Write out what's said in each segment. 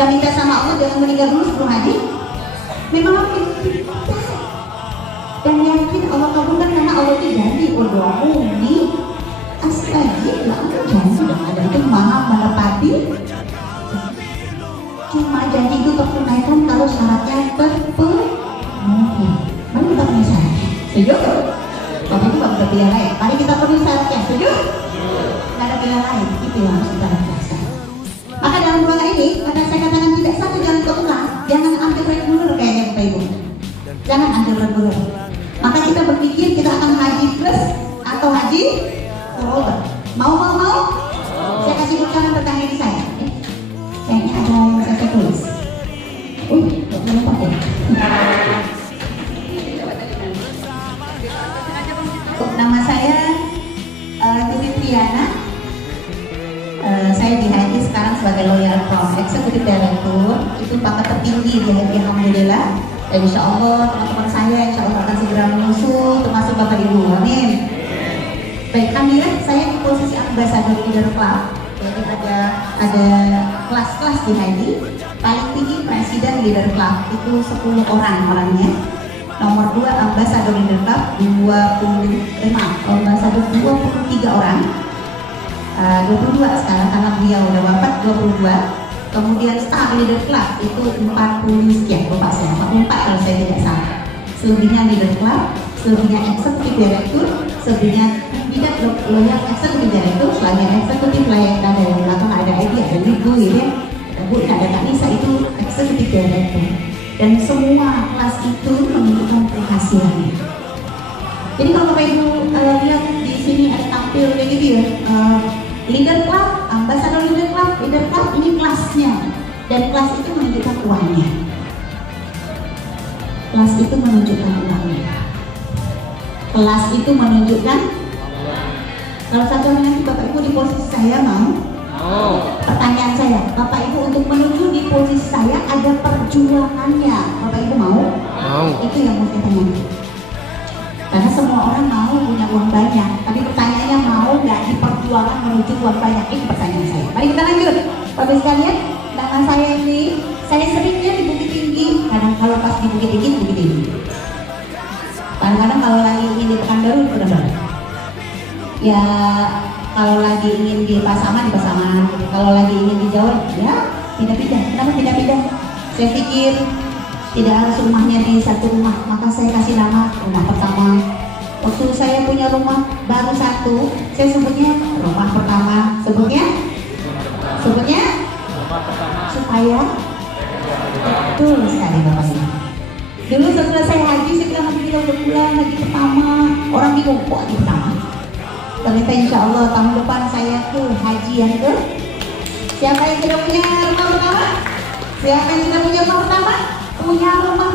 sudah minta sama Allah jangan meninggal dulu sebelum haji, memang harus kita dan yakin Allah kabulkan karena Allah itu janji doamu di astajib lah, janji sudah ada itu maha menepati. Cuma janji itu tertunaikan kalau syaratnya terpenuhi. Mari kita penuhi syaratnya, setuju? Bapak itu gak berpilihan lain. Mari kita penuhi syaratnya, setuju? Gak ada pilihan lain, itu yang harus kita lakukan. Maka dalam ruangan ini, karena saya katakan tidak satu jalan ke tengah, jangan ambil reguler kayaknya Bapak Ibu. Jangan ambil reguler. Maka kita berpikir kita akan haji plus atau haji forever. Mau? Saya kasih bocoran tentang diri saya. Kayaknya ada yang saya tulis. Gak boleh pakai. Nama saya Triana. Saya di HRD sekarang sebagai Loyal Prom Executive Director. Itu pangkat tertinggi di HRD, alhamdulillah. Dan insya Allah teman-teman saya insya Allah akan segera menyusul, termasuk Bapak Ibu. Amin. Baik, alhamdulillah saya di posisi Ambassador Leader Club. Jadi ada kelas-kelas di HRD. Paling tinggi Presiden Leader Club itu 10 orang orangnya. Nomor 2 Ambassador Leader Club 23 orang. 22 sekarang karena beliau udah wafat 22. Kemudian Staff Leader Club itu 40 sekian, lupa saya 44 kalau saya tidak salah. Selebihnya Leader Club, selebihnya Executive Director, selebihnya tidak Loyal Executive Director, selain Executive layak dari belakang ada ID, ada Ibu ya, ada Bu, ada Kak Nisa itu Executive Director. Dan semua kelas itu menunjukkan penghasilannya. Jadi kalau Bapak Ibu lihat di sini ada tampil kayak gitu ya, Leader Club, Ambassador Leader Club ini kelasnya, dan kelas itu menunjukkan uangnya. Kelas itu menunjukkan uangnya. Kelas itu menunjukkan. Kalau satu hari nanti Bapak Ibu di posisi saya mau? Pertanyaan saya, Bapak Ibu untuk menuju di posisi saya ada perjuangannya. Bapak Ibu mau? Itu yang mau saya tanyakan. Karena semua orang mau punya uang banyak, tapi pertanyaannya mau nggak di perjuangan menuju uang banyak? Itu pertanyaan saya. Mari kita lanjut. Bapak sekalian, nama saya ini, saya seringnya di Bukit Tinggi. Kadang kalau pas di Bukit Tinggi. Kadang-kadang kalau lagi ingin di Pekanbaru, di Pekanbaru. Ya, kalau lagi ingin di Pasaman, di Pasaman. Kalau lagi ingin di Jawa, ya pindah-pindah. Kenapa pindah-pindah? Saya pikir tidak harus rumahnya di satu rumah, maka saya kasih nama rumah pertama. Waktu saya punya rumah baru satu, saya sebutnya rumah pertama. Sebutnya supaya betul sekali Bapak Ibu. Dulu setelah saya haji, saya bilang nanti kita udah pulang haji pertama. Orang bingung, kok haji pertama? Ternyata insya Allah tahun depan saya tuh haji yang ke. Siapa yang sudah punya rumah pertama? Siapa yang sudah punya rumah pertama? Punya rumah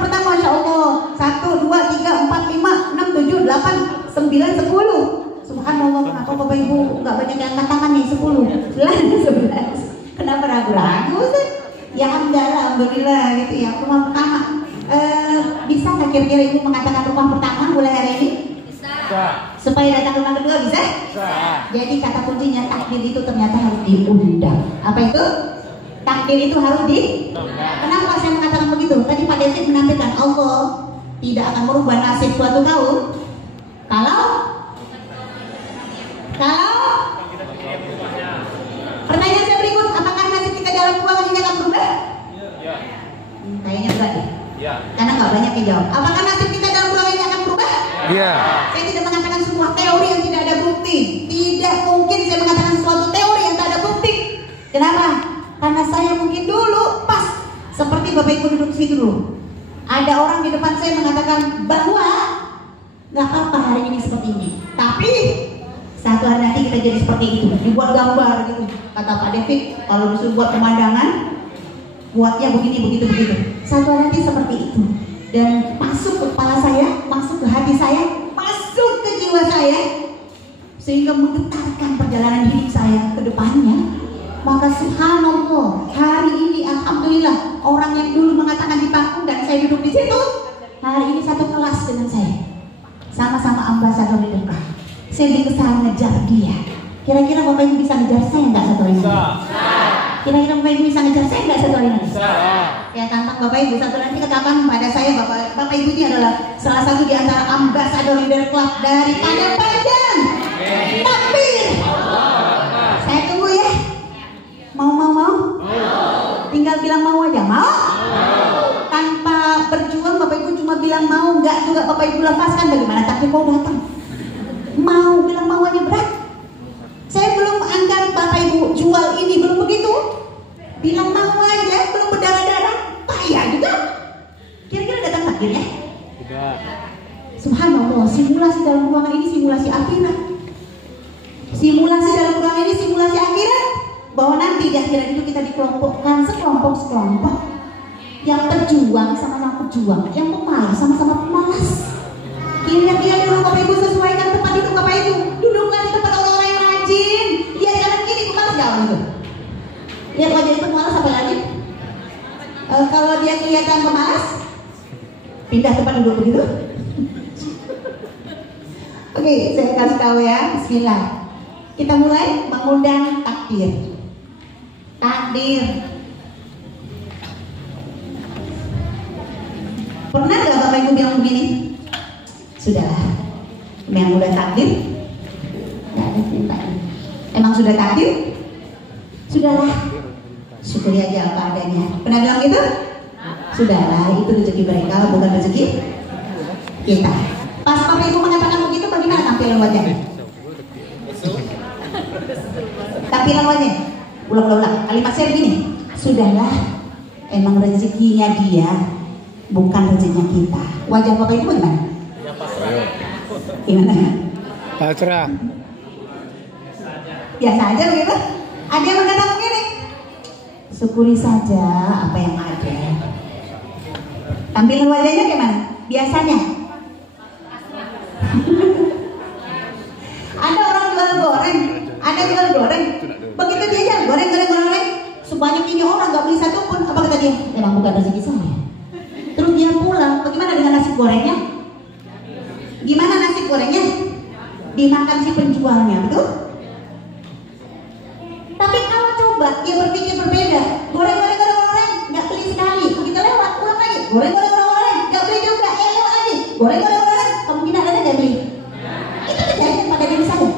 pertama, Masya Allah. 1, 2, 3, 4, 5, 6, 7, 8, 9, 10. Subhanallah, kenapa Bapak Ibu nggak banyak yang angkat tangan nih? 10, 11. Kenapa ragu-ragu sih? Ya alhamdulillah gitu ya, rumah pertama. Bisa nggak kira-kira Ibu mengatakan rumah pertama mulai hari ini? Bisa. Supaya datang rumah kedua bisa? Bisa. Jadi kata kuncinya takdir itu ternyata harus diundang. Apa itu? Takdir itu harus di. Kenapa saya mengatakan begitu? Tadi Pak David menampilkan Allah tidak akan merubah nasib suatu kaum kalau pertanyaan saya berikut, apakah nasib kita dalam ruangan ini akan berubah? Kayaknya enggak deh. Karena nggak banyak yang jawab. Apakah nasib kita dalam ruangan ini akan berubah? Saya tidak mengatakan sebuah teori yang tidak ada bukti. Tidak mungkin saya mengatakan suatu teori yang tak ada bukti. Kenapa? Karena saya mungkin dulu pas seperti Bapak Ibu duduk di situ dulu. Ada orang di depan saya mengatakan bahwa nggak apa-apa hari ini seperti ini. Tapi satu hari nanti kita jadi seperti itu. Dibuat gambar gitu. Kata Pak David, kalau disuruh buat pemandangan, buatnya begini, begitu. Satu hari nanti seperti itu. Dan masuk ke kepala saya, masuk ke hati saya, masuk ke jiwa saya, sehingga menggetarkan perjalanan hidup saya ke depannya. Maka subhanallah, hari ini alhamdulillah, orang yang dulu mengatakan di panggung dan saya duduk di situ, hari ini satu kelas dengan saya. Sama-sama Ambassador Leader Club. Saya berusaha ngejar dia. Kira-kira Bapak Ibu bisa ngejar saya nggak satu hari nanti? Kira-kira Bapak Ibu bisa ngejar saya nggak satu hari nanti? Ya tantang Bapak Ibu satu nanti katakan pada saya Bapak Ibu ini adalah salah satu di antara ambasador leader club dari Padang Panjang. Takbir. Saya tunggu ya. Mau? Tinggal bilang mau aja, mau? Tanpa berjuang Bapak Ibu cuma bilang mau, nggak juga Bapak Ibu lepaskan, bagaimana takdir kau datang? Mau, bilang mau aja berat. Saya belum angkat Bapak Ibu jual ini, belum begitu. Bilang mau aja, belum berdarah-darah, payah juga. Kira-kira datang takdirnya? Tidak. Subhanallah, simulasi dalam ruangan ini simulasi akhirat. Simulasi dalam ruangan ini simulasi akhirat. Bahwa nanti di akhirat itu kita dikelompokkan sekelompok. Yang berjuang sama-sama berjuang, yang pemalas sama-sama pemalas. Kira-kira dulu Bapak Ibu sesuaikan tempat duduk Bapak Ibu. Duduklah di tempat orang-orang yang rajin. Dia jangan gini, pemalas gak gitu. Lihat wajah itu pemalas apa lagi? Kalau dia kelihatan pemalas, pindah tempat duduk begitu. Oke, saya kasih tahu ya. Bismillah. Kita mulai mengundang takdir. Takdir. Pernah gak Bapak Ibu bilang begini? Sudahlah, yang udah takdir, gak ada cerita. Emang sudah takdir? Sudahlah, syukuri aja apa adanya. Pernah bilang gitu? Sudahlah, itu rezeki mereka, bukan rezeki kita. Pas Bapak Ibu mengatakan begitu, bagaimana tampilan wajahnya? Tampilan wajahnya? Ulang. Kalimat saya begini, sudahlah, emang rezekinya dia, bukan rezekinya kita. Wajah Bapak Ibu bagaimana? Gimana? Pasrah. Biasa aja begitu. Ada yang mengatakan begini, syukuri saja apa yang ada. Tampilan wajahnya gimana? Biasanya. Ada orang jual goreng, begitu dia jalan goreng, sebanyak ini orang gak beli satu pun, apa kata dia? Emang bukan rezeki saya. Terus dia pulang, bagaimana dengan nasi gorengnya? Gimana nasi gorengnya? Dimakan si penjualnya, betul? Tapi kalau coba dia berpikir berbeda, goreng, nggak beli sekali, begitu lewat pulang lagi, goreng, nggak beli juga, lewat lagi, goreng, kemungkinan ada nggak beli? Itu kejadian pada diri saya.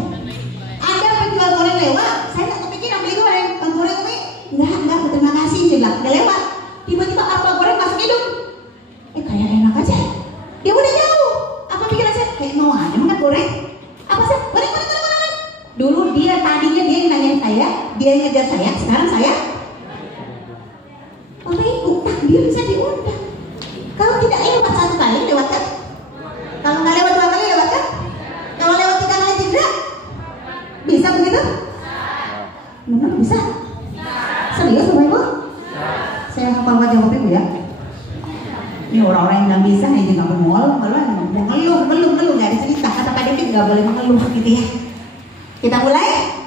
Ada penjual goreng lewat, saya nggak kepikiran beli goreng mie, nggak, terima kasih, dia bilang, udah lewat. Tiba-tiba apa goreng masuk hidung, kayak enak aja. Dia udah jauh. Apa pikiran saya? Kayak mau aja makan goreng. Apa sih? Goreng. Dulu dia tadinya dia yang nanyain saya, dia yang ngejar saya, sekarang saya. Bapak Ibu, takdir bisa diundang. Kalau tidak lewat satu kali, lewatkan. Kalau nggak lewat 2 kali, lewatkan. Kalau lewat 3 kali tidak, bisa begitu? Benar bisa. Serius Bapak Ibu? Saya hafal wajah Bapak Ibu ya. Ini orang-orang yang nggak bisa, ini nggak mau ngeluh, nggak ada cerita. Kata Pak David nggak boleh mengeluh gitu ya. Kita mulai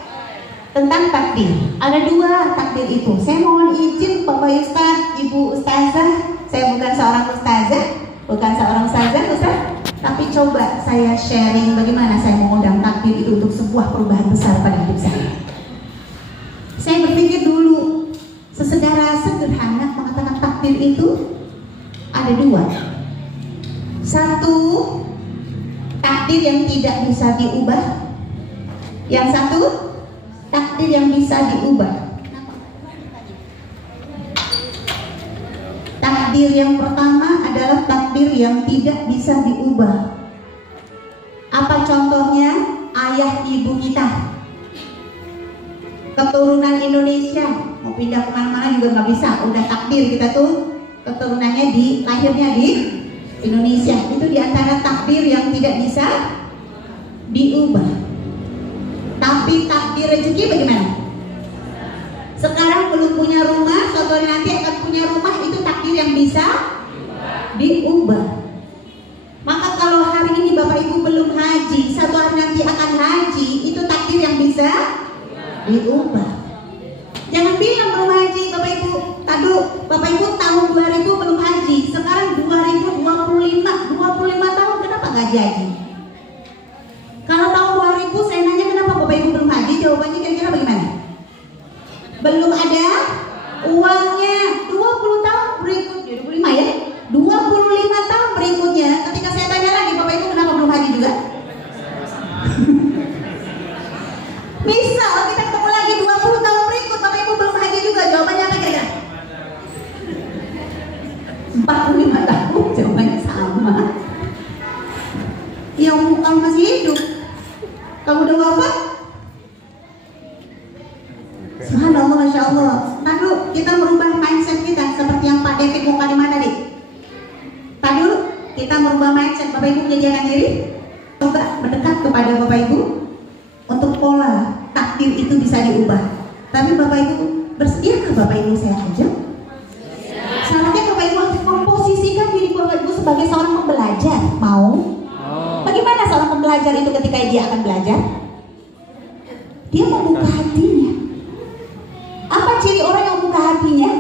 tentang takdir. Ada 2 takdir itu. Saya mohon izin Bapak Ustaz, Ibu Ustazah. Saya bukan seorang ustazah, Ustaz. Tapi coba saya sharing bagaimana saya mengundang takdir itu untuk sebuah perubahan besar pada hidup saya. Saya berpikir dulu, secara sederhana mengatakan takdir itu ada 2. 1, takdir yang tidak bisa diubah. Yang 1, takdir yang bisa diubah. Takdir yang pertama adalah takdir yang tidak bisa diubah. Apa contohnya? Ayah ibu kita, keturunan Indonesia, mau pindah kemana-mana juga nggak bisa. Udah takdir kita tuh keturunannya lahirnya di Indonesia. Itu diantara takdir yang tidak bisa diubah. Tapi takdir rezeki bagaimana? Sekarang belum punya rumah, suatu hari nanti akan punya rumah, itu takdir yang bisa diubah. Maka kalau hari ini Bapak Ibu belum haji, suatu hari nanti akan haji, itu takdir yang bisa diubah. Jangan bilang belum haji Bapak Ibu. Tadu Bapak Ibu tahun 2000 belum haji, sekarang 2025 tahun, kenapa nggak haji? Kalau tahun 2000 saya nanya kenapa Bapak Ibu belum haji, jawabannya 25 ya. 25 tahun berikutnya, ketika saya tanya lagi, Bapak Ibu kenapa belum haji juga? Misal kita ketemu lagi 20 tahun berikut, Bapak Ibu belum haji juga, jawabannya apa kira-kira? 45 tahun, jawabannya sama. Ya kamu masih hidup, kamu udah wafat. Subhanallah, Masya Allah. Lalu kita merubah mindset kita seperti yang Pak David mau di mana nih? Tadi dulu kita merubah mindset. Bapak Ibu menjadikan diri, coba mendekat kepada Bapak Ibu untuk pola takdir itu bisa diubah. Tapi Bapak Ibu bersediakah Bapak Ibu saya ajak? Syaratnya Bapak Ibu harus memposisikan diri Bapak Ibu sebagai seorang pembelajar. Mau? Bagaimana seorang pembelajar itu ketika dia akan belajar? Dia membuka hatinya. Apa ciri orang yang membuka hatinya?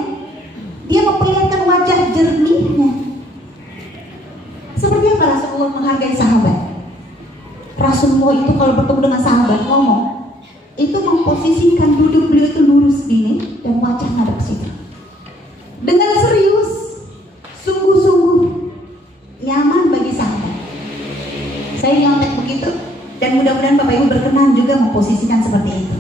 Dia memperlihatkan wajah jernihnya. Seperti apa Rasulullah menghargai sahabat? Rasulullah itu kalau bertemu dengan sahabat ngomong, itu memposisikan duduk beliau itu lurus gini dan wajah ngadep situ. Dengan serius, sungguh-sungguh, nyaman bagi sahabat. Saya nyontek begitu, dan mudah-mudahan Bapak Ibu berkenan juga memposisikan seperti itu.